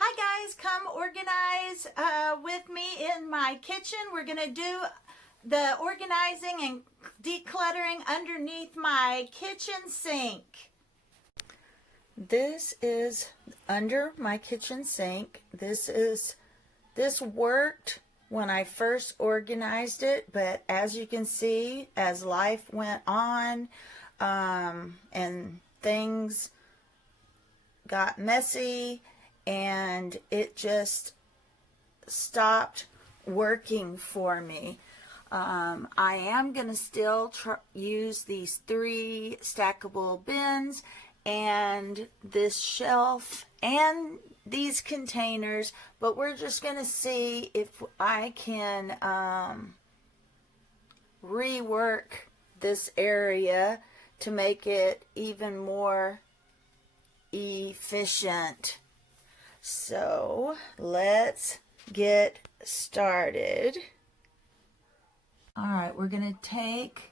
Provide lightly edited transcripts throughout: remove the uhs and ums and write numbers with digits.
Hi guys, come organize with me in my kitchen. We're going to do the organizing and decluttering underneath my kitchen sink. This is under my kitchen sink. This worked when I first organized it, but as you can see, as life went on and things got messy, and it just stopped working for me. I am going to still use these 3 stackable bins and this shelf and these containers, but we're just going to see if I can rework this area to make it even more efficient. So let's get started. All right, we're going to take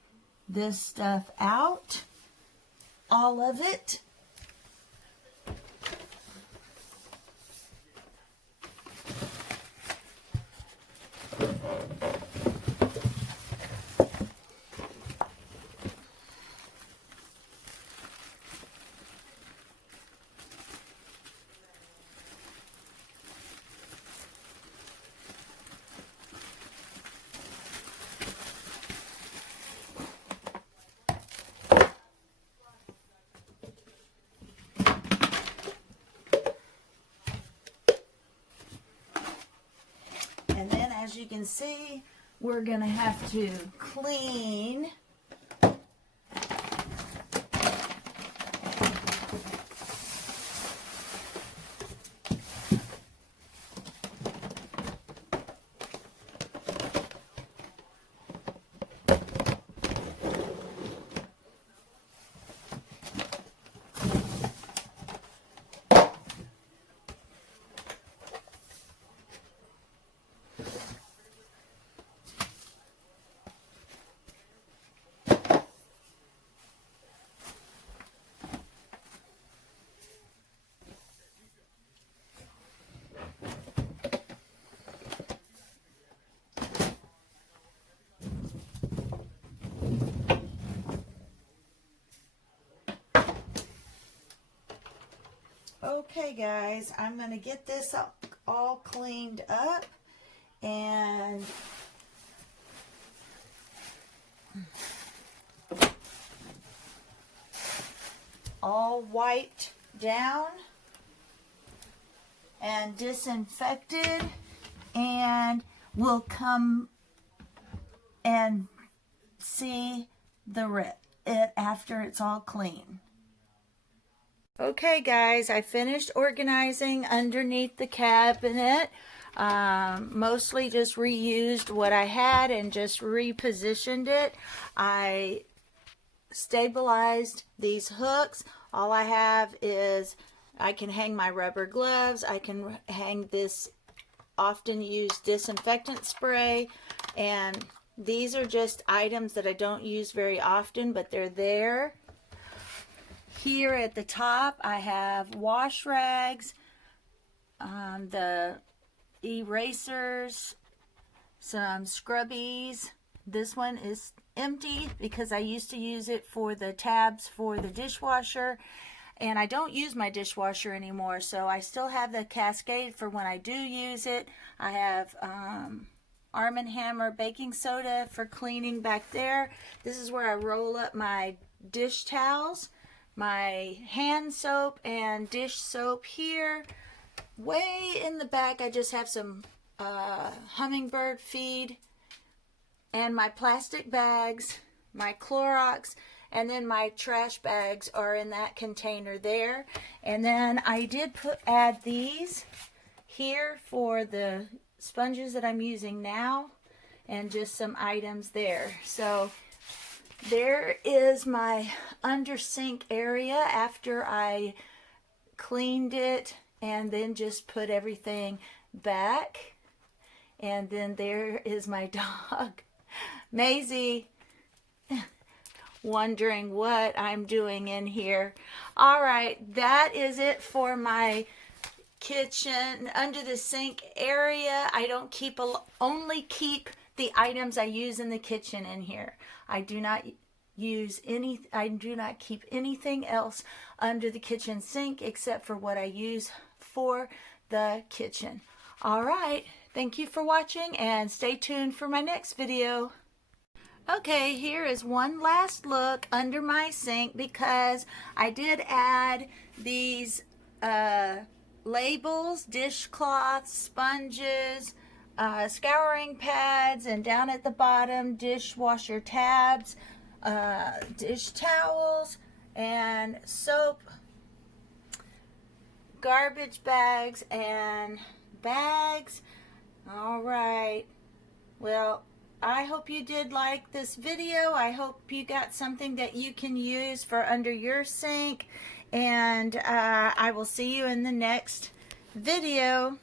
this stuff out, all of it. And then, as you can see, we're going to have to clean Okay guys, I'm going to get this all cleaned up and all wiped down and disinfected, and we'll come and see it after it's all clean. Okay guys, I finished organizing underneath the cabinet. Mostly just reused what I had and just repositioned it. I stabilized these hooks. All I have is I can hang my rubber gloves. I can hang this often used disinfectant spray, and these are just items that I don't use very often, but they're there. Here at the top, I have wash rags, the erasers, some scrubbies. This one is empty because I used to use it for the tabs for the dishwasher, and I don't use my dishwasher anymore, so I still have the Cascade for when I do use it. I have Arm & Hammer baking soda for cleaning back there. This is where I roll up my dish towels. My hand soap and dish soap here. Way in the back, I just have some hummingbird feed and my plastic bags, my Clorox, and then my trash bags are in that container there. And then I did add these here for the sponges that I'm using now, and just some items there. So there is my under sink area after I cleaned it and then just put everything back. And then there is my dog, Maisie, wondering what I'm doing in here. All right, that is it for my kitchen, under the sink area. I don't keep, only keep the items I use in the kitchen in here. I do not keep anything else under the kitchen sink except for what I use for the kitchen. All right, thank you for watching and stay tuned for my next video. Okay, here is one last look under my sink because I did add these labels, dishcloths, sponges, scouring pads, and down at the bottom, dishwasher tabs, dish towels, and soap, garbage bags, and bags. All right. Well, I hope you did like this video. I hope you got something that you can use for under your sink. And I will see you in the next video.